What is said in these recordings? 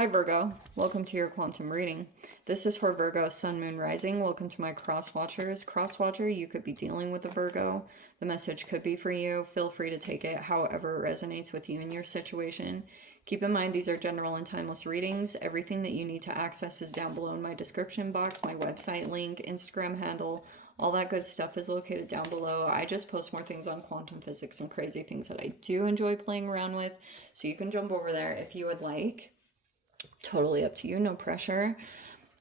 Hi Virgo, welcome to your quantum reading. This is for Virgo, Sun, Moon, Rising. Welcome to my cross watchers. Cross watcher, you could be dealing with a Virgo. The message could be for you. Feel free to take it however it resonates with you in your situation. Keep in mind these are general and timeless readings. Everything that you need to access is down below in my description box. My website link, Instagram handle, all that good stuff is located down below. I just post more things on quantum physics and crazy things that I do enjoy playing around with. So you can jump over there if you would like. Totally up to you, no pressure.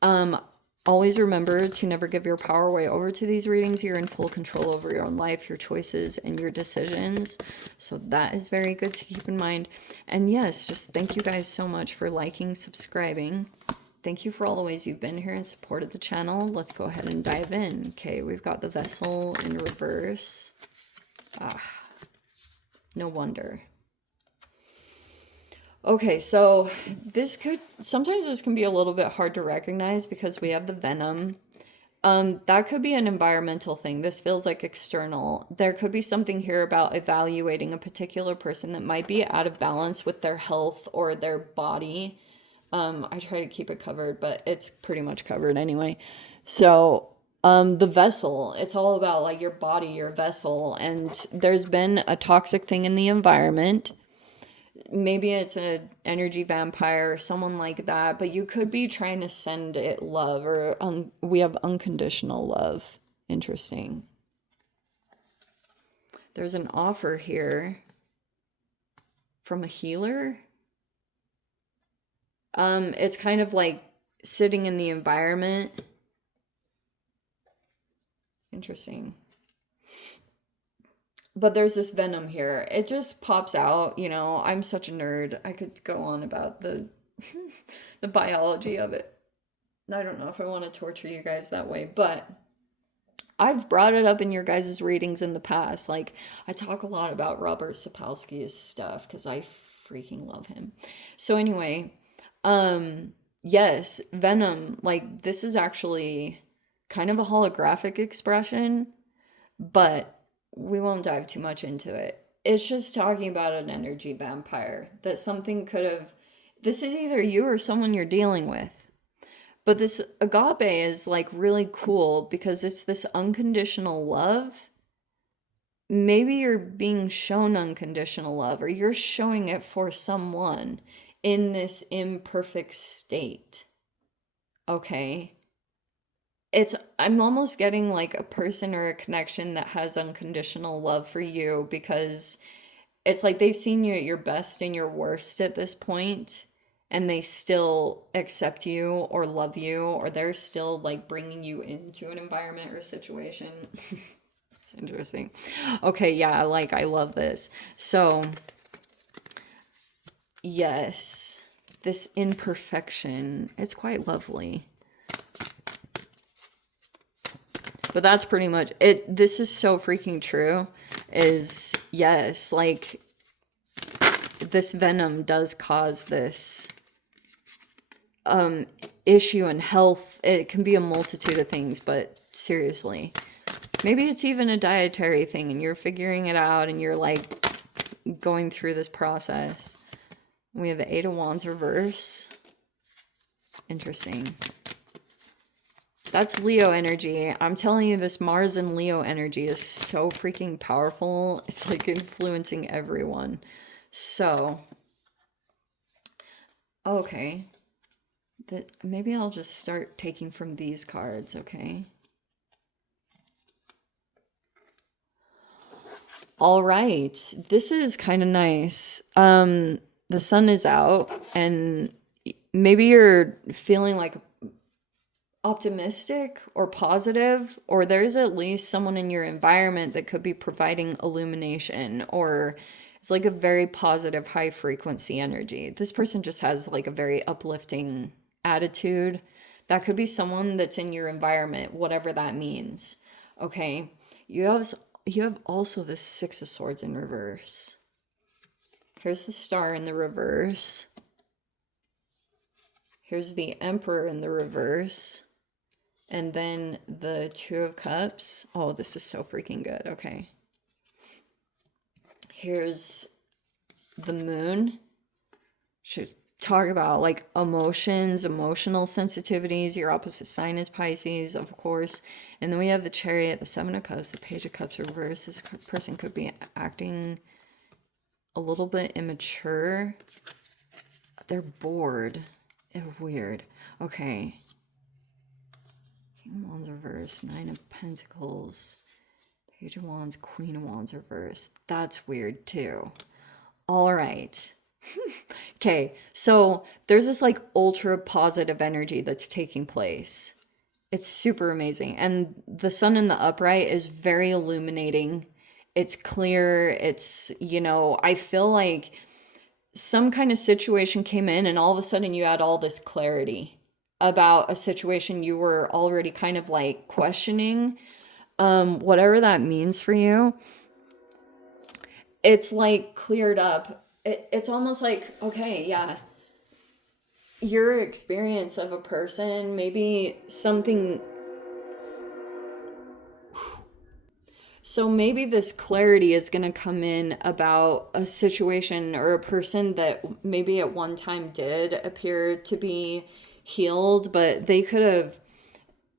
Always remember to never give your power away over to these readings. You're in full control over your own life, your choices, and your decisions. So that is very good to keep in mind. And yes, just thank you guys so much for liking, subscribing. Thank you for all the ways you've been here and supported the channel. Let's go ahead and dive in. Okay, we've got the Vessel in reverse. No wonder. Okay, so sometimes this can be a little bit hard to recognize because we have the Venom. That could be an environmental thing. This feels like external. There could be something here about evaluating a particular person that might be out of balance with their health or their body. I try to keep it covered, but it's pretty much covered anyway. So, the vessel, it's all about like your body, your vessel, and there's been a toxic thing in the environment. Maybe it's an energy vampire or someone like that, but you could be trying to send it love, or we have unconditional love. Interesting. There's an offer here from a healer. It's kind of like sitting in the environment. Interesting. But there's this Venom here. It just pops out, you know. I'm such a nerd. I could go on about the the biology of it. I don't know if I want to torture you guys that way, but I've brought it up in your guys' readings in the past. Like, I talk a lot about Robert Sapolsky's stuff because I freaking love him. So anyway, yes, Venom, like, this is actually kind of a holographic expression, but we won't dive too much into it. It's just talking about an energy vampire, that something could have, this is either you or someone you're dealing with. But this agape is like really cool because it's this unconditional love. Maybe you're being shown unconditional love, or you're showing it for someone in this imperfect state. Okay? I'm almost getting like a person or a connection that has unconditional love for you, because it's like they've seen you at your best and your worst at this point, and they still accept you or love you, or they're still like bringing you into an environment or situation. It's interesting. Okay, yeah, like I love this. So yes, this imperfection, it's quite lovely. But that's pretty much it. This is so freaking true. Is yes, like this Venom does cause this issue in health. It can be a multitude of things, but seriously, maybe it's even a dietary thing and you're figuring it out and you're like going through this process. We have the Eight of Wands reverse. Interesting. That's Leo energy. I'm telling you, this Mars and Leo energy is so freaking powerful. It's like influencing everyone. So, okay. Maybe I'll just start taking from these cards, okay? All right. This is kind of nice. The sun is out and maybe you're feeling like optimistic or positive, or there's at least someone in your environment that could be providing illumination, or it's like a very positive high frequency energy. This person just has like a very uplifting attitude. That could be someone that's in your environment, whatever that means. Okay, you have also the Six of Swords in reverse. Here's the Star in the reverse. Here's the Emperor in the reverse. And then the Two of Cups. Oh, this is so freaking good. Okay. Here's the Moon. talk about like emotions, emotional sensitivities. Your opposite sign is Pisces, of course. And then we have the Chariot, the Seven of Cups, the Page of Cups reversed. This person could be acting a little bit immature. They're bored. Weird. Okay. King of Wands reversed. Nine of Pentacles. Page of Wands, Queen of Wands reversed. That's weird too. All right. Okay, so there's this like ultra positive energy that's taking place. It's super amazing. And the sun in the upright is very illuminating. It's clear. It's, you know, I feel like some kind of situation came in and all of a sudden you had all this clarity about a situation you were already kind of like questioning. Whatever that means for you, it's like cleared up. It's almost like, okay, yeah, your experience of a person, maybe something. So maybe this clarity is going to come in about a situation or a person that maybe at one time did appear to be healed, but they could have,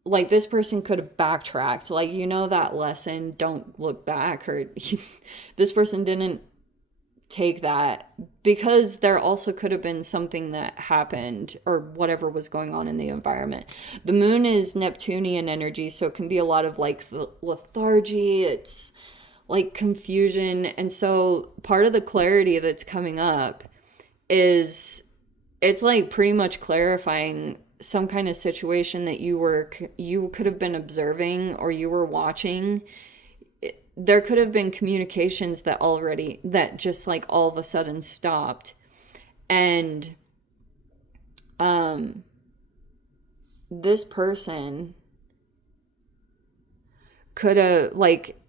like, this person could have backtracked. Like, you know, that lesson, don't look back, or this person didn't take that, because there also could have been something that happened or whatever was going on in the environment. The moon is Neptunian energy, so it can be a lot of like lethargy, it's like confusion. And so part of the clarity that's coming up is, it's like pretty much clarifying some kind of situation that you could have been observing or you were watching. There could have been communications that just like all of a sudden stopped. And this person could have, like,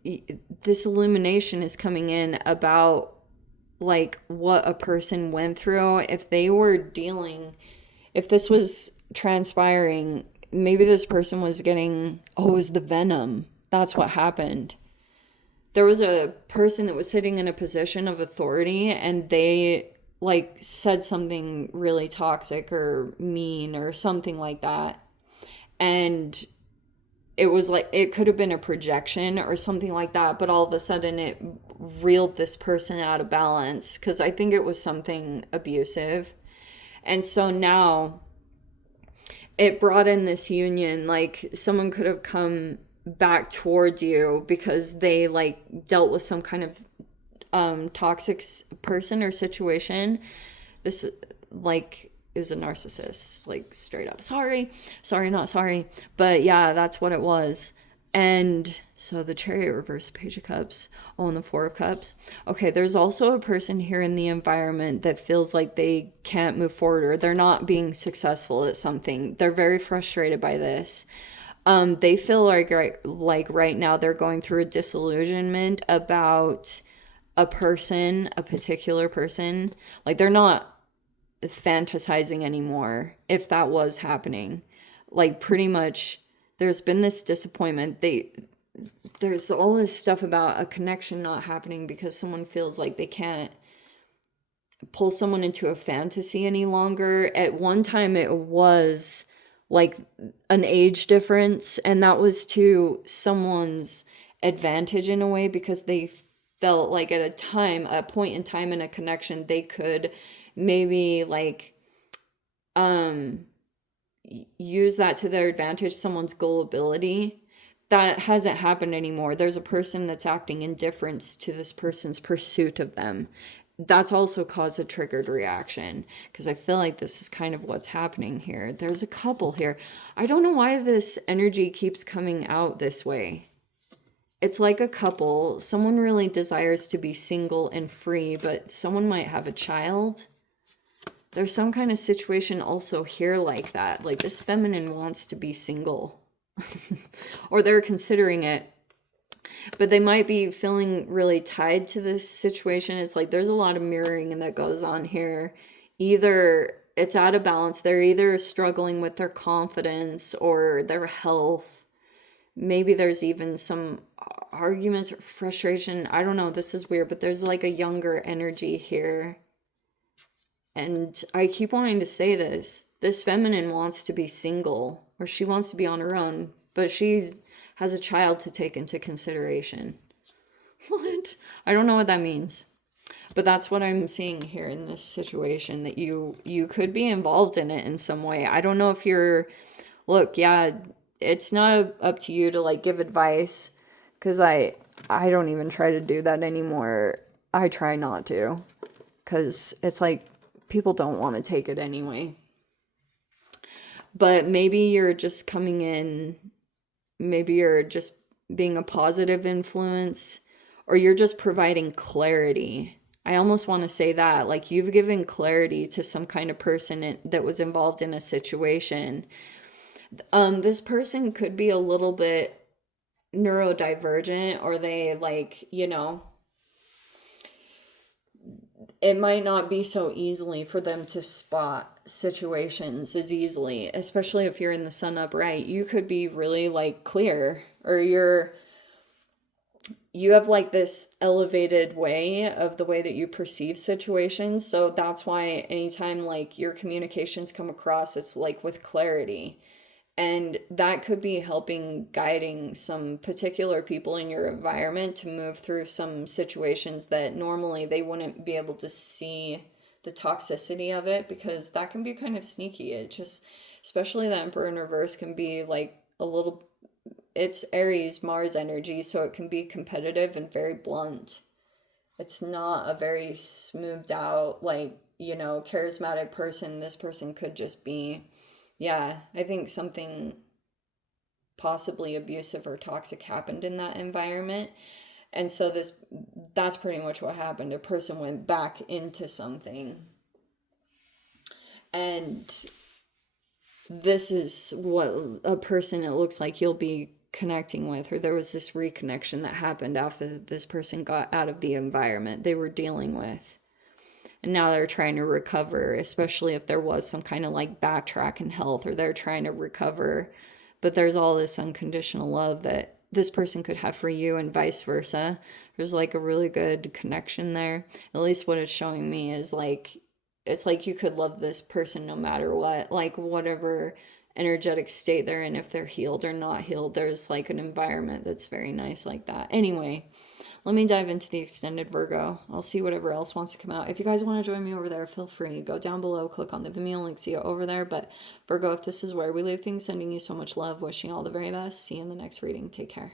this illumination is coming in about like what a person went through. If this was transpiring, maybe this person was getting, it was the venom. That's what happened. There was a person that was sitting in a position of authority and they like said something really toxic or mean or something like that. And it was like, it could have been a projection or something like that, but all of a sudden it reeled this person out of balance because I think it was something abusive. And so now it brought in this union. Like someone could have come back towards you because they like dealt with some kind of toxic person or situation. This, like, it was a narcissist, like straight up. Sorry, not sorry. But yeah, that's what it was. And so the Chariot reverse, Page of Cups, and the Four of Cups. Okay, there's also a person here in the environment that feels like they can't move forward or they're not being successful at something. They're very frustrated by this. They feel like right now they're going through a disillusionment about a person, a particular person. Like they're not fantasizing anymore if that was happening. Like pretty much there's been this disappointment. There's all this stuff about a connection not happening because someone feels like they can't pull someone into a fantasy any longer. At one time it was like an age difference, and that was to someone's advantage in a way because they felt like at a point in time in a connection, they could maybe like use that to their advantage, someone's gullibility. That hasn't happened anymore. There's a person that's acting indifference to this person's pursuit of them. That's also caused a triggered reaction because I feel like this is kind of what's happening here. There's a couple here. I don't know why this energy keeps coming out this way. It's like a couple. Someone really desires to be single and free, but someone might have a child. There's some kind of situation also here like that. Like this feminine wants to be single or they're considering it. But they might be feeling really tied to this situation. It's like there's a lot of mirroring that goes on here. Either it's out of balance. They're either struggling with their confidence or their health. Maybe there's even some arguments or frustration. I don't know. This is weird, but there's like a younger energy here. And I keep wanting to say this. This feminine wants to be single, or she wants to be on her own, but she has a child to take into consideration. What? I don't know what that means. But that's what I'm seeing here in this situation, that you could be involved in it in some way. I don't know if you're, look, yeah, it's not up to you to like give advice, cuz I don't even try to do that anymore. I try not to, cuz it's like people don't want to take it anyway. But maybe you're just coming in, maybe you're just being a positive influence, or you're just providing clarity. I almost want to say that, like, you've given clarity to some kind of person that was involved in a situation. This person could be a little bit neurodivergent, or they, like, it might not be so easily for them to spot situations as easily, especially if you're in the sun upright. You could be really like clear, or you have like this elevated way of the way that you perceive situations. So that's why anytime like your communications come across, it's like with clarity. And that could be helping guiding some particular people in your environment to move through some situations that normally they wouldn't be able to see the toxicity of it, because that can be kind of sneaky. It just, especially the Emperor in reverse, can be like a little, it's Aries Mars energy, so it can be competitive and very blunt. It's not a very smoothed out, like, charismatic person. This person could just be, yeah, I think something possibly abusive or toxic happened in that environment. And so that's pretty much what happened. A person went back into something. And this is what a person, it looks like you'll be connecting with, or there was this reconnection that happened after this person got out of the environment they were dealing with. And now they're trying to recover, especially if there was some kind of like backtrack in health, or they're trying to recover. But there's all this unconditional love that this person could have for you, and vice versa. There's like a really good connection there. At least what it's showing me is like, it's like you could love this person no matter what, like whatever energetic state they're in, if they're healed or not healed. There's like an environment that's very nice like that. Anyway, let me dive into the extended Virgo. I'll see whatever else wants to come out. If you guys want to join me over there, feel free. Go down below, click on the Vimeo link, see you over there. But Virgo, if this is where we leave things, sending you so much love, wishing you all the very best. See you in the next reading. Take care.